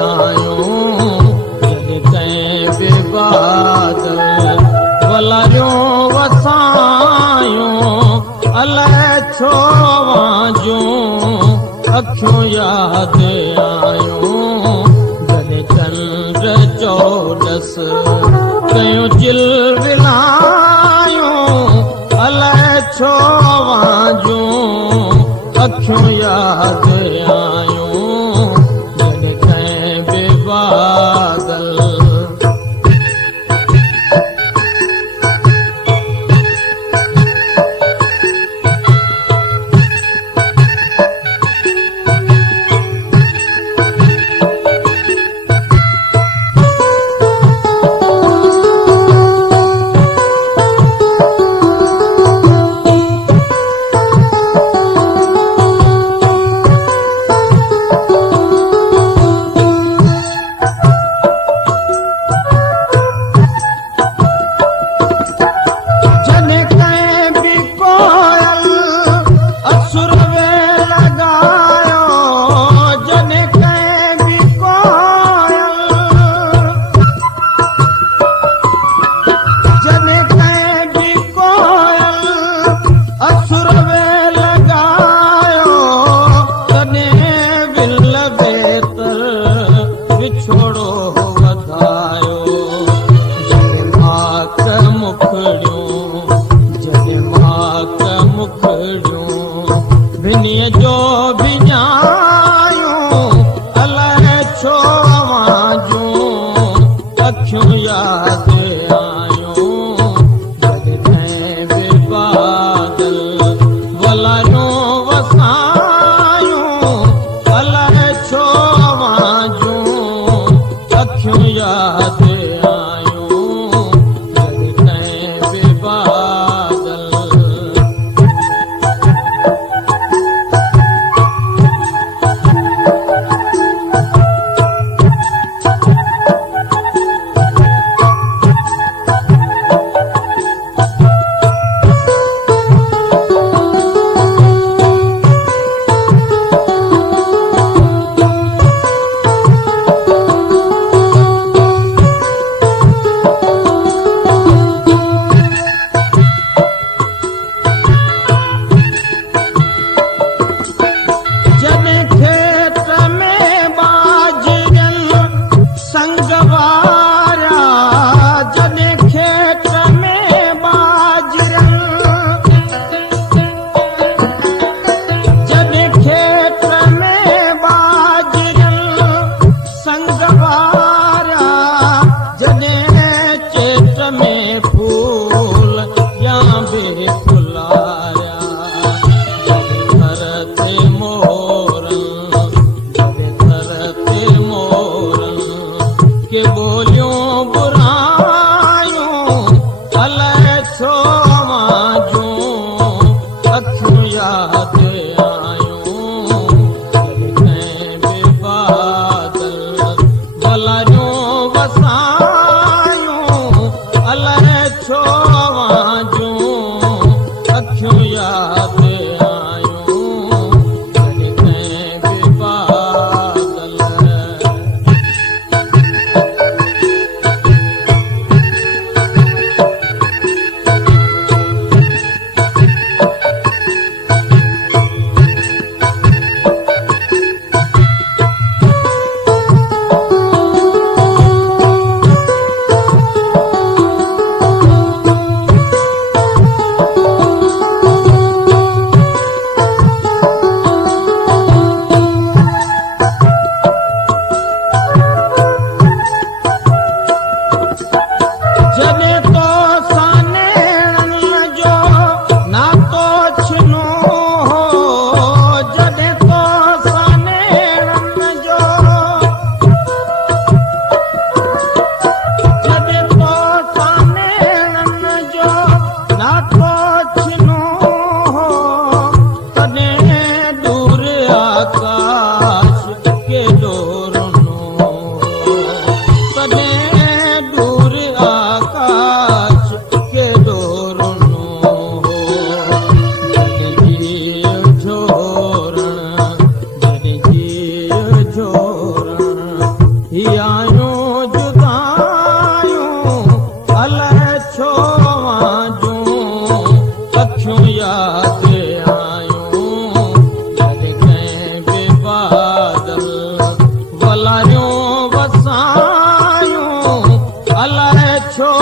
आयूं जॾहिं कंहिं बि बादल वलारियूं वसायूं अलाए छो वांजूं अखियूं यादि आयूं जॾहिं चंड चौॾस कयूं चिलविलायूं अलाए छो वांजूं अखियूं यादि आयूं जॾहिं कंहिं बि बादल जो भिजायूं अलाए छो वांजूं अखियूं यादि आयूं जॾहिं कंहिं बि बादल वलारियूं वसायूं अलाए छो वांजूं अखियूं यादि आयूं जॾहिं कंहिं बि बादल थी आयूं जुदायूं अलाए छो वाजूं अखियूं यादि आयूं जॾहिं बे बादल वलायूं वसायूं अलाए छो